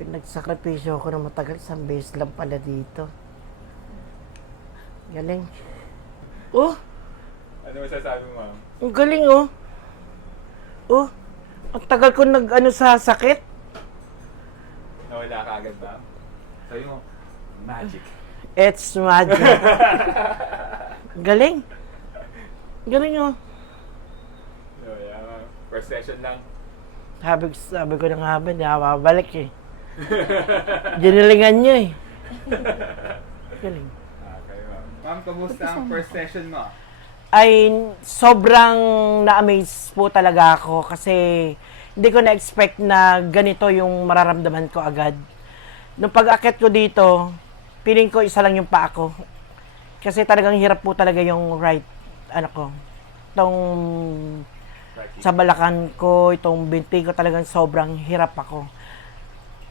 Pinagsakripisyo ako ng matagal, isang beses lang pala dito. Galing. Oh, Ano masasabi mo, ma'am? ang galing oh. Oh, ang tagal ko nag-ano sa sakit. Nawala ka agad ba? Sabi mo, magic. It's magic. Galing. Galing oh. So, yeah, ma'am. First session lang. Sabi ko na nga ba, hindi ako mabalik eh. Ginilingan niyo eh. Galing. Okay, ma'am. Ma'am, kamusta ang first session mo? Ay sobrang na-amaze po talaga ako kasi hindi ko na-expect na ganito yung mararamdaman ko agad. Nung pag-akit ko dito, feeling ko isa lang yung paa ko. Kasi talagang hirap po talaga yung right, itong sa balakan ko, itong binti ko talagang sobrang hirap ako.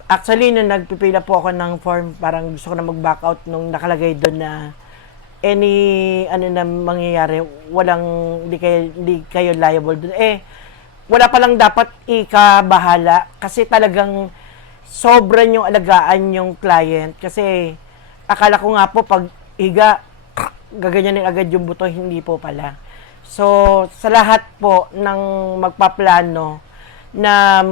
Actually, nung nagpipila po ako ng form, parang gusto ko na mag-back out nung nakalagay doon na any na mangyayari, hindi kayo liable doon. Wala palang dapat ikabahala kasi talagang sobrang yung alagaan yung client. Kasi akala ko nga po pag higa, gaganyanin agad yung buto, hindi po pala. So, sa lahat po ng magpaplano na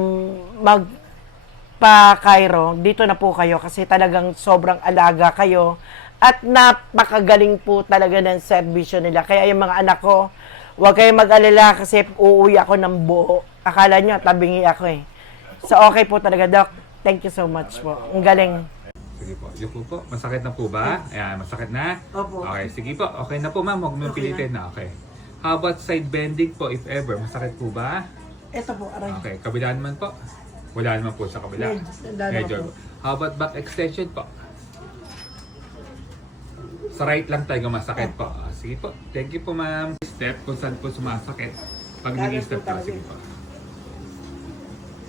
magpa-Cairo, dito na po kayo kasi talagang sobrang alaga kayo. At napakagaling po talaga ng serbisyo nila. Kaya yung mga anak ko, huwag kayong mag-alala kasi uuwi ako ng buo. Akala nyo, tabingi ako eh. So, okay po talaga, Doc. Thank you so much po. Ang galing. Sige po. Yuko po. Masakit na po ba? Ayan, masakit na? Opo. Okay, sige po. Okay na po, ma'am. Huwag mo Okay pilitin na. Okay. How about side bending po, if ever? Masakit po ba? Ito po, aray. Okay. Kabila naman po? Wala naman po sa kabila. Medyo. How about back extension po? Sa right lang tayo masakit po. Sige po. Thank you po, ma'am. Step kung saan po sumasakit. Pag nag-step po, sige po.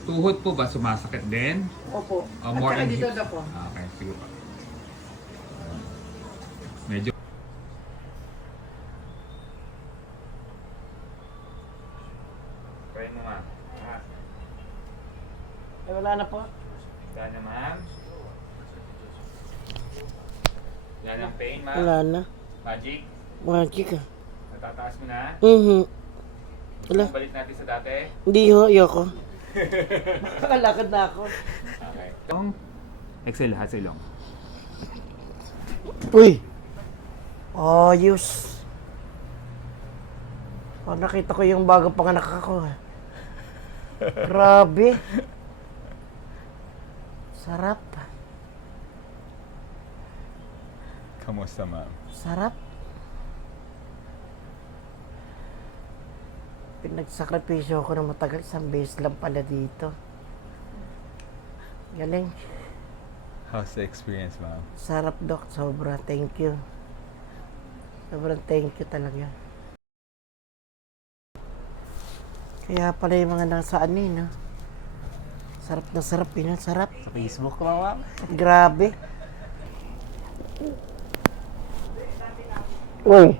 Tuhod po ba sumasakit din? Opo. O more At saka on dito hips? na po. Okay, sige po. Medyo. Try mo, ma'am. Wala na po. Wala na, ma'am. Yan ang pain, ma'am. Wala na. Magic. Magic ah. Natataas mo na. Wala. Gusto mo balik natin sa dati? Hindi ho, ayoko. Nakalakad na ako. Okay. Exhale lahat sa ilong. Uy! Ayos. Nakita ko yung bagong panganak ako. Grabe. Sarap. Kamusta, ma'am? Sarap. Pinagsakripisyo ako ng matagal, isang beses lang pala dito. Galing. How's the experience, ma'am? Sarap, Doc. Sobra. Thank you. Sobrang thank you talaga. Kaya pala yung mga nasa no? Sarap na sarap, sarap. Sa Facebook ko, ma'am. Grabe. Uy.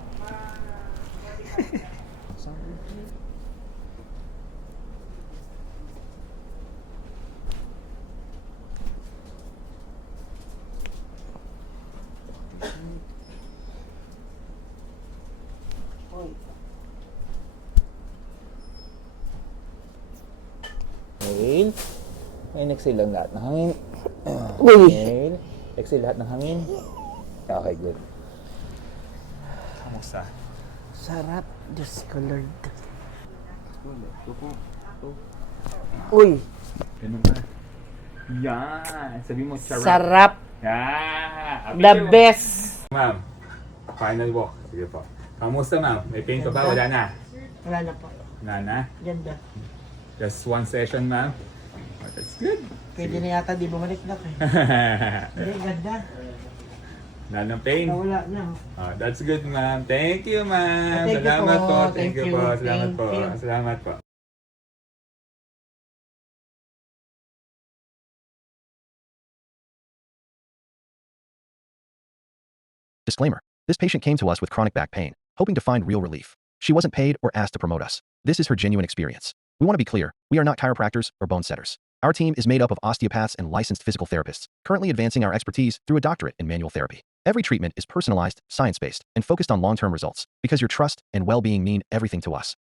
Inhale. Ngayon, exhale lang lahat ng hangin. Uy. Inhale. Exhale lahat ng hangin. Okay, good. Kamusta? Sarap. Diyos ko, Lord. Uy. Ganun ba? Yan! Sabi mo, charap. Sarap. Yan! The best. Ma'am, final walk. Sige po. Kamusta, ma'am? May pain ka ba? Wala na? Wala na po. Wala na? Ganda. Just one session, ma'am. Oh, that's good. Pwede na yata di bumalik na kayo. Hindi, ganda. Wala ng pain. Wala na. Oh, that's good, ma'am. Thank you, ma'am. Thank you Salamat po. po. Thank Thank you you. po. Salamat Thank po. you. Salamat po. Disclaimer. This patient came to us with chronic back pain, hoping to find real relief. She wasn't paid or asked to promote us. This is her genuine experience. We want to be clear, we are not chiropractors or bone setters. Our team is made up of osteopaths and licensed physical therapists, currently advancing our expertise through a doctorate in manual therapy. Every treatment is personalized, science-based, and focused on long-term results, because your trust and well-being mean everything to us.